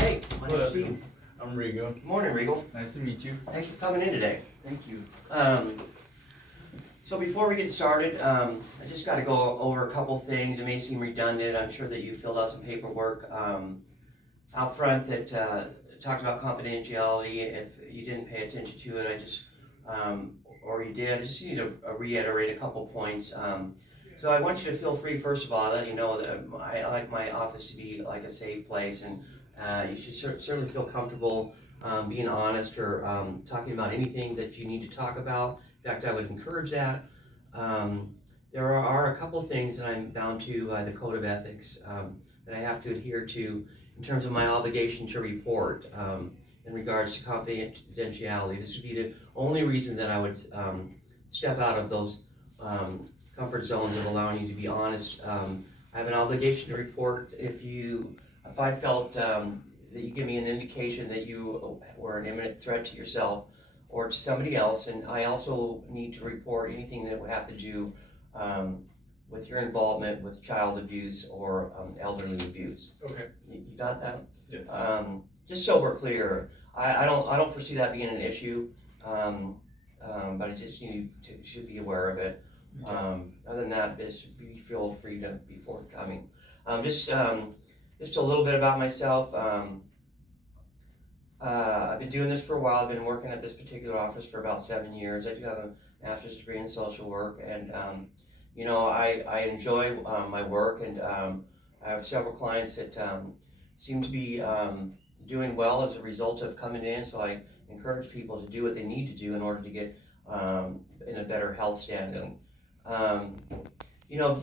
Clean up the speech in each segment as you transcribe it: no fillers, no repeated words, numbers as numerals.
Hey, my name's Steve. I'm Regal. Good morning, Regal. Nice to meet you. Thanks for coming in today. Thank you. So before we get started, I just got to go over a couple things. It may seem redundant. I'm sure that you filled out some paperwork out front that talked about confidentiality. If you didn't pay attention to it, I just, or you did, I just need to reiterate a couple points. So I want you to feel free, first of all, that you know that I like my office to be like a safe place, and you should certainly feel comfortable being honest or talking about anything that you need to talk about. In fact, I would encourage that. There are a couple things that I'm bound to by the Code of Ethics that I have to adhere to in terms of my obligation to report in regards to confidentiality. This would be the only reason that I would step out of those comfort zones of allowing you to be honest. I have an obligation to report if I felt that you give me an indication that you were an imminent threat to yourself or to somebody else, and I also need to report anything that would have to do with your involvement with child abuse or elderly abuse. Okay. You got that? Yes. Just so we're clear, I don't foresee that being an issue, but I just should be aware of it. Other than that, feel free to be forthcoming. Just a little bit about myself. I've been doing this for a while. I've been working at this particular office for about 7 years. I do have a master's degree in social work, and I enjoy my work, and I have several clients that seem to be doing well as a result of coming in. So I encourage people to do what they need to do in order to get in a better health standing.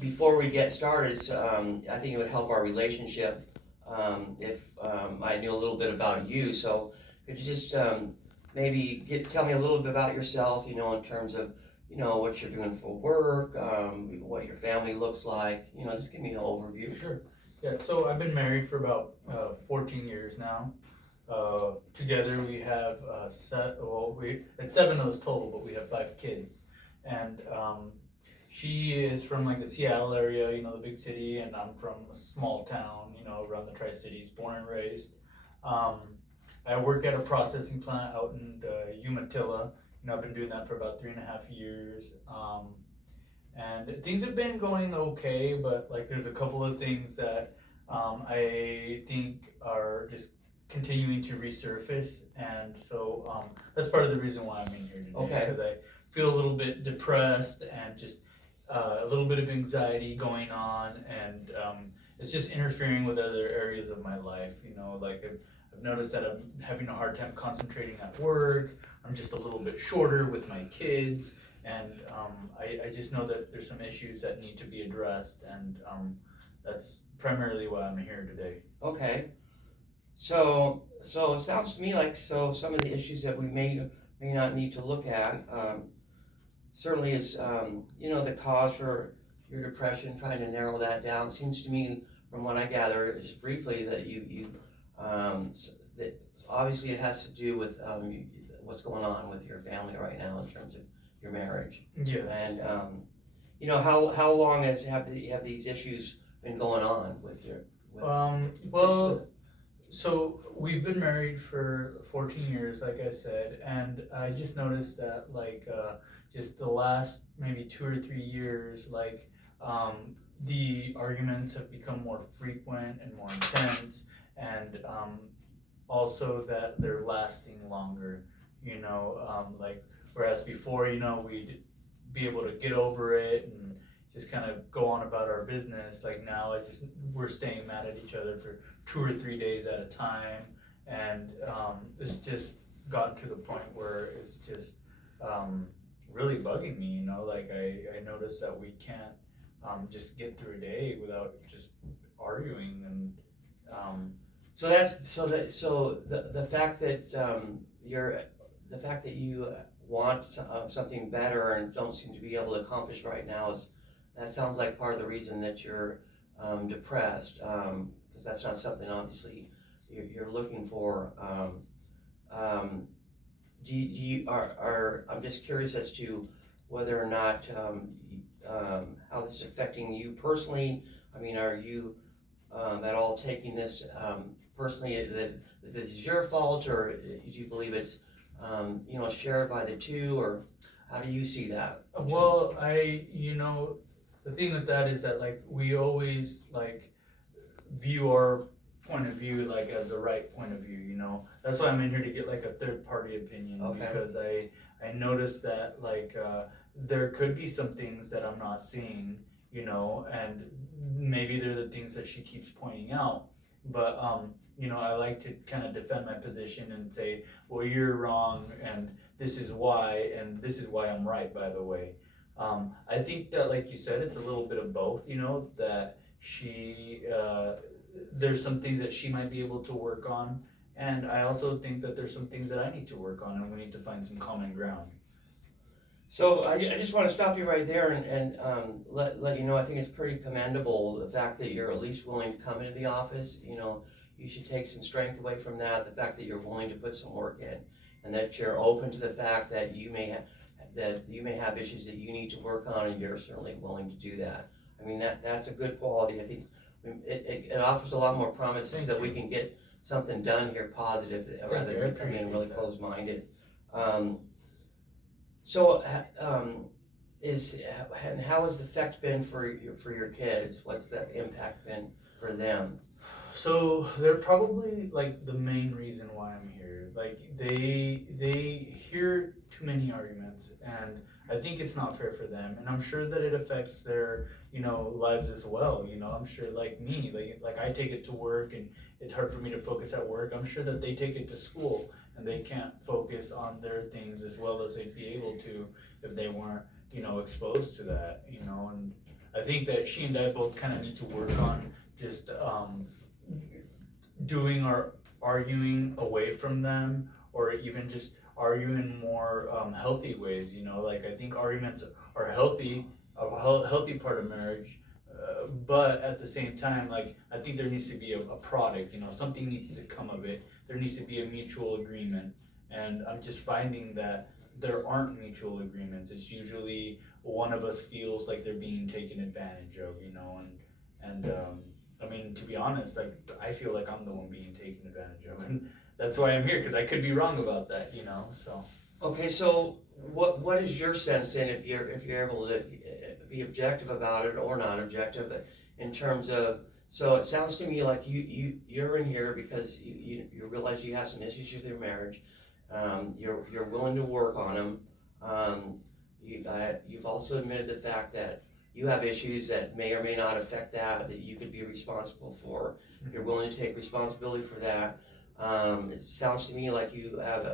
Before we get started, I think it would help our relationship if I knew a little bit about you. So could you just maybe tell me a little bit about yourself, in terms of, what you're doing for work, what your family looks like, just give me an overview. Sure. Yeah, so I've been married for about 14 years now. Together we have it's 7 of us total, but we have 5 kids. And she is from like the Seattle area, the big city, and I'm from a small town, around the Tri-Cities, born and raised. I work at a processing plant out in Umatilla. I've been doing that for about 3.5 years. And things have been going okay, but like there's a couple of things that I think are just continuing to resurface, and so that's part of the reason why I'm in here today. Okay. Because I feel a little bit depressed and just a little bit of anxiety going on, and it's just interfering with other areas of my life. Like I've noticed that I'm having a hard time concentrating at work. I'm just a little bit shorter with my kids, and I just know that there's some issues that need to be addressed, and that's primarily why I'm here today. Okay. So it sounds to me like some of the issues that we may not need to look at certainly is the cause for your depression. Trying to narrow that down, seems to me from what I gather just briefly that that obviously it has to do with what's going on with your family right now in terms of your marriage. Yes. And how long have these issues been going on with your? So we've been married for 14 years, like I said, and I just noticed that just the last maybe 2 or 3 years, the arguments have become more frequent and more intense, and also that they're lasting longer, whereas before, we'd be able to get over it and just kind of go on about our business. Like now, we're staying mad at each other for 2 or 3 days at a time, and it's just gotten to the point where it's just really bugging me. I notice that we can't just get through a day without just arguing, and the fact that you want something better and don't seem to be able to accomplish right now that sounds like part of the reason that you're depressed, because that's not something obviously you're looking for. I'm just curious as to whether or not how this is affecting you personally. I mean, are you at all taking this personally, that this is your fault, or do you believe it's, shared by the two, or how do you see that? Well, the thing with that is that like we always like view our point of view like as the right point of view, you know. That's why I'm in here to get like a third party opinion, Okay. because I noticed that like there could be some things that I'm not seeing, you know, and maybe they're the things that she keeps pointing out. But I like to kind of defend my position and say, well, you're wrong, and this is why, and this is why I'm right, by the way. I think that, like you said, it's a little bit of both, you know, that there's some things that she might be able to work on, and I also think that there's some things that I need to work on, and we need to find some common ground. So I just want to stop you right there and let you know, I think it's pretty commendable, the fact that you're at least willing to come into the office. You should take some strength away from that, the fact that you're willing to put some work in, and that you're open to the fact that you may have issues that you need to work on, and you're certainly willing to do that. I mean, that's a good quality. I think it offers a lot more promises that we can get something done here positive, rather than come in really closed-minded. So, how has the effect been for your kids? What's the impact been for them? So they're probably like the main reason why I'm here. Like they hear too many arguments, and I think it's not fair for them. And I'm sure that it affects their lives as well. I'm sure like me, like I take it to work, and it's hard for me to focus at work. I'm sure that they take it to school, and they can't focus on their things as well as they'd be able to if they weren't exposed to that. And I think that she and I both kind of need to work on just doing our arguing away from them, or even just arguing more healthy ways. Like I think arguments are healthy, a healthy part of marriage, but at the same time, like I think there needs to be a product. Something needs to come of it. There needs to be a mutual agreement, and I'm just finding that there aren't mutual agreements. It's usually one of us feels like they're being taken advantage of, and I mean, to be honest, like I feel like I'm the one being taken advantage of, and that's why I'm here, because I could be wrong about that, so. Okay, so what is your sense then, if you're able to be objective about it or not objective, in terms of, so it sounds to me like you're in here because you realize you have some issues with your marriage. You're willing to work on them. You've also admitted the fact that you have issues that may or may not affect that you could be responsible for. You're willing to take responsibility for that. It sounds to me like you have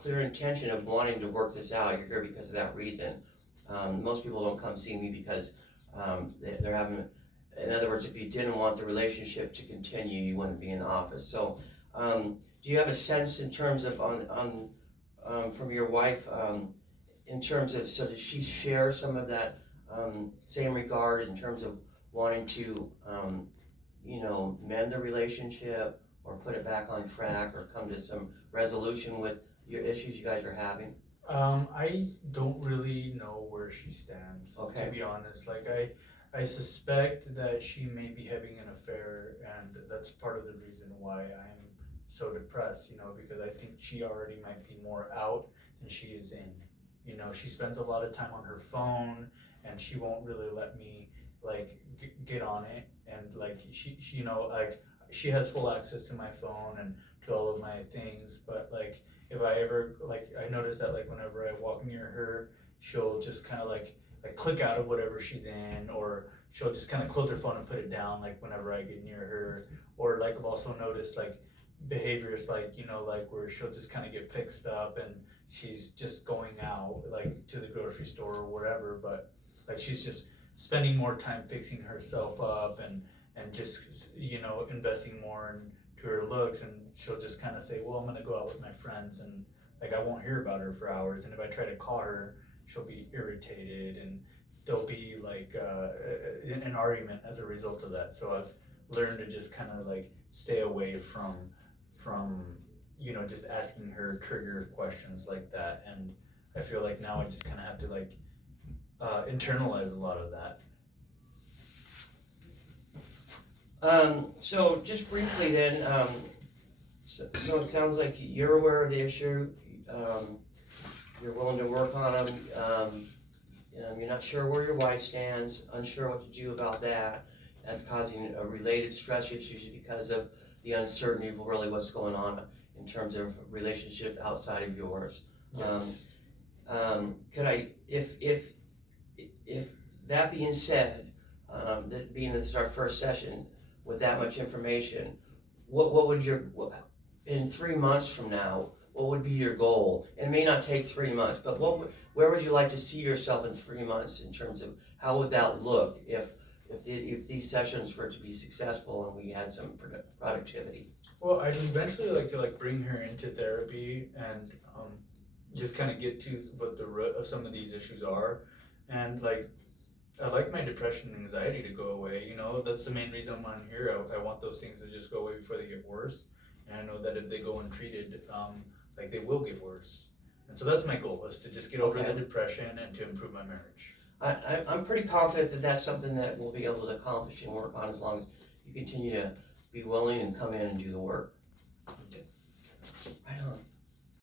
clear intention of wanting to work this out. You're here because of that reason. Most people don't come see me because they're having, in other words, if you didn't want the relationship to continue, you wouldn't be in the office. So do you have a sense in terms of from your wife, in terms of, so does she share some of that same regard in terms of wanting to mend the relationship or put it back on track or come to some resolution with your issues you guys are having? I don't really know where she stands, Okay. to be honest. Like I suspect that she may be having an affair, and that's part of the reason why I'm so depressed, because I think she already might be more out than she is in. She spends a lot of time on her phone, and she won't really let me like get on it, and like she like she has full access to my phone and to all of my things, but like if I ever, like I notice that like whenever I walk near her, she'll just kind of like click out of whatever she's in, or she'll just kind of close her phone and put it down like whenever I get near her. Or like I've also noticed like behaviors like like where she'll just kind of get fixed up and she's just going out like to the grocery store or whatever, but like she's just spending more time fixing herself up and just investing more into her looks, and she'll just kind of say, well, I'm gonna go out with my friends, and like I won't hear about her for hours, and if I try to call her, she'll be irritated, and there'll be like an argument as a result of that. So I've learned to just kind of like stay away from just asking her trigger questions like that, and I feel like now I just kind of have to like internalize a lot of that. So just briefly then, so it sounds like you're aware of the issue, you're willing to work on them, you're not sure where your wife stands, unsure what to do about that. That's causing a related stress issues because of the uncertainty of really what's going on in terms of relationship outside of yours. Yes. Could I, if that being said, that being this is our first session with that much information, what would in 3 months from now, what would be your goal? It may not take 3 months, but where would you like to see yourself in 3 months in terms of how would that look if these sessions were to be successful and we had some productivity? Well, I'd eventually like to bring her into therapy and just kind of get to what the root of some of these issues are, and I like my depression and anxiety to go away. You know, that's the main reason I'm here. I want those things to just go away before they get worse, and I know that if they go untreated, they will get worse. And so that's my goal, is to just get over the depression and to improve my marriage. I'm pretty confident that that's something that we'll be able to accomplish and work on as long as you continue to be willing and come in and do the work. Okay. Right on.